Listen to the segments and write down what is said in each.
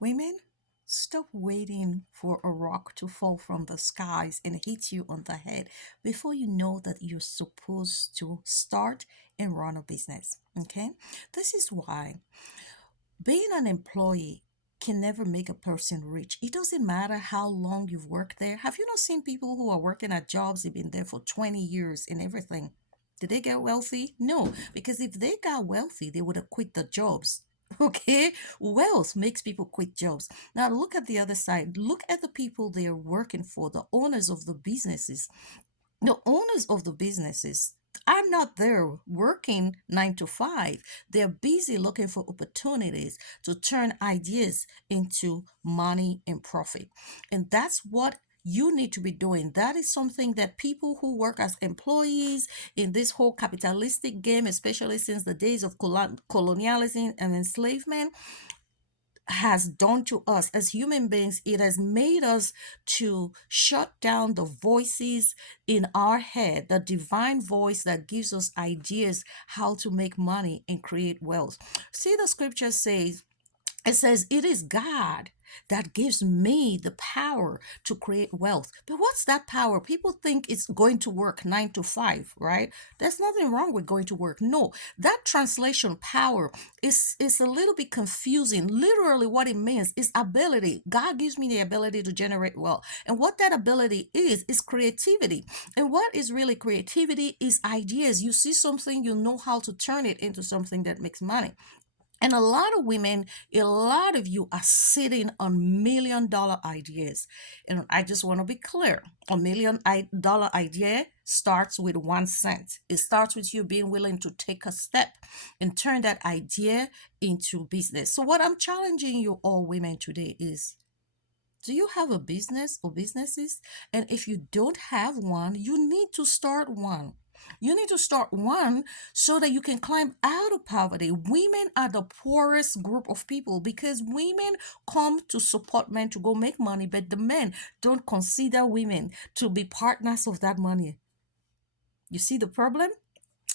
Women, stop waiting for a rock to fall from the skies and hit you on the head before you know that you're supposed to start and run a business. Okay? This is why being an employee can never make a person rich. It doesn't matter how long you've worked there. Have you not seen people who are working at jobs, they've been there for 20 years and everything? Did they get wealthy? No, because if they got wealthy, they would have quit the jobs. Okay, wealth makes people quit jobs. Now, look at the other side. Look at the people they are working for, the owners of the businesses. The owners of the businesses are not there working 9 to 5. They're busy looking for opportunities to turn ideas into money and profit. And that's what you need to be doing. That is something that people who work as employees in this whole capitalistic game, especially since the days of colonialism and enslavement, has done to us as human beings. It has made us to shut down the voices in our head, the divine voice that gives us ideas how to make money and create wealth. See, the scripture says, it says, it is God that gives me the power to create wealth. But what's that power? People think it's going to work 9 to 5, right? There's nothing wrong with going to work. No, that translation power is a little bit confusing. Literally, what it means is ability. God gives me the ability to generate wealth. And what that ability is creativity. And what is really creativity is ideas. You see something, you know how to turn it into something that makes money. And a lot of women, a lot of you are sitting on $1 million ideas. And I just want to be clear, $1 million idea starts with 1 cent. It starts with you being willing to take a step and turn that idea into business. So, what I'm challenging you all women today is, do you have a business or businesses? And if you don't have one, you need to start one. You need to start one so that you can climb out of poverty. Women are the poorest group of people because women come to support men to go make money, but the men don't consider women to be partners of that money. You see the problem?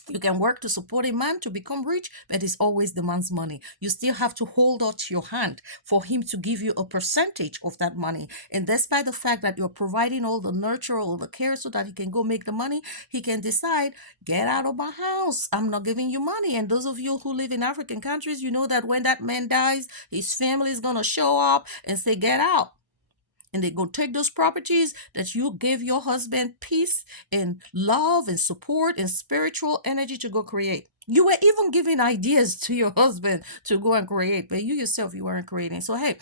You can work to support a man to become rich, but it's always the man's money. You still have to hold out your hand for him to give you a percentage of that money. And despite the fact that you're providing all the nurture, all the care so that he can go make the money, he can decide, get out of my house. I'm not giving you money. And those of you who live in African countries, you know that when that man dies, his family is going to show up and say, get out, and they're going to take those properties that you gave your husband peace and love and support and spiritual energy to go create. You were even giving ideas to your husband to go and create, but you yourself, you weren't creating. So hey,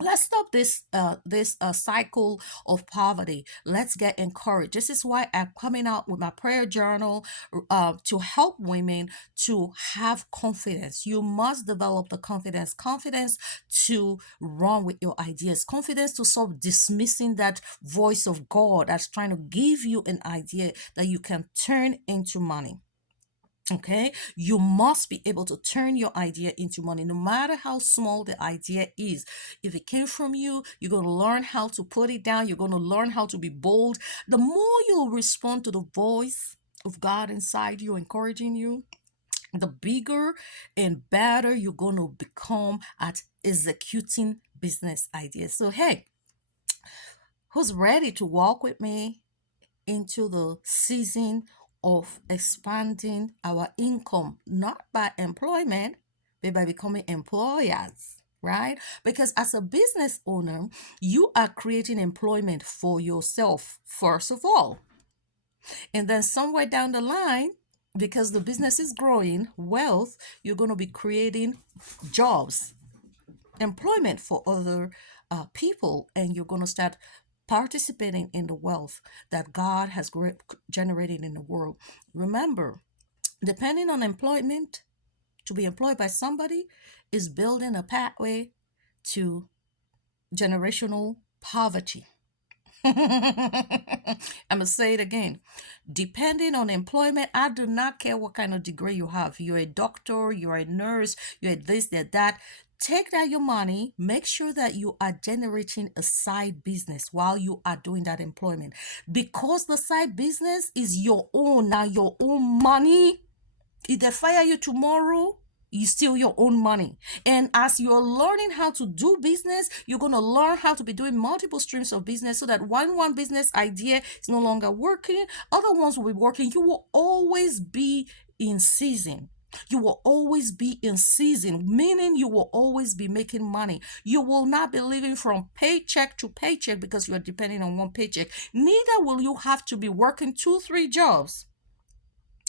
let's stop this cycle of poverty. Let's get encouraged. This is why I'm coming out with my prayer journal, to help women to have confidence. You must develop the confidence to run with your ideas, confidence to stop dismissing that voice of God that's trying to give you an idea that you can turn into money. Okay, you must be able to turn your idea into money, no matter how small the idea is. If it came from you, you're going to learn how to put it down. You're going to learn how to be bold. The more you respond to the voice of God inside you, encouraging you, the bigger and better you're going to become at executing business ideas. So, hey, who's ready to walk with me into the season of expanding our income, not by employment, but by becoming employers, right? Because as a business owner, you are creating employment for yourself, first of all. And then somewhere down the line, because the business is growing, wealth, you're going to be creating jobs, employment for other people, and you're going to start participating in the wealth that God has generated in the world. Remember, depending on employment, to be employed by somebody is building a pathway to generational poverty. I'm going to say it again. Depending on employment, I do not care what kind of degree you have. You're a doctor, you're a nurse, you're this, you're that. Take that your money, make sure that you are generating a side business while you are doing that employment. Because the side business is your own, now your own money. If they fire you tomorrow, You steal your own money. And as you're learning how to do business, you're going to learn how to be doing multiple streams of business so that when one business idea is no longer working, other ones will be working. You will always be in season. You will always be in season, meaning you will always be making money. You will not be living from paycheck to paycheck because you're depending on one paycheck. Neither will you have to be working two, three jobs,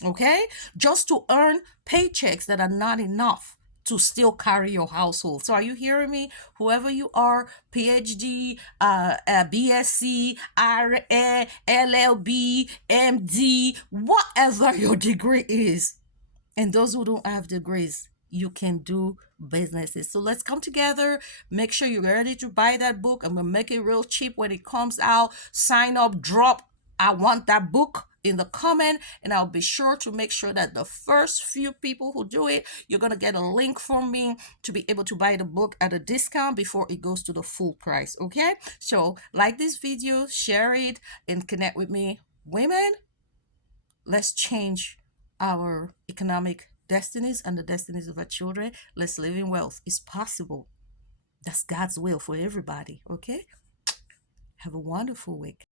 okay, just to earn paychecks that are not enough to still carry your household. So are you hearing me? Whoever you are, PhD, BSc, RA, LLB, MD, whatever your degree is, and those who don't have degrees, you can do businesses. So let's come together. Make sure you're ready to buy that book. I'm gonna make it real cheap when it comes out. Sign up, drop I want that book in the comment, and I'll be sure to make sure that the first few people who do it, you're gonna get a link from me to be able to buy the book at a discount before it goes to the full price. Okay, so like this video, share it, and connect with me. Women, let's change our economic destinies and the destinies of our children. Let's live in wealth. It's possible. That's God's will for everybody. Okay, have a wonderful week.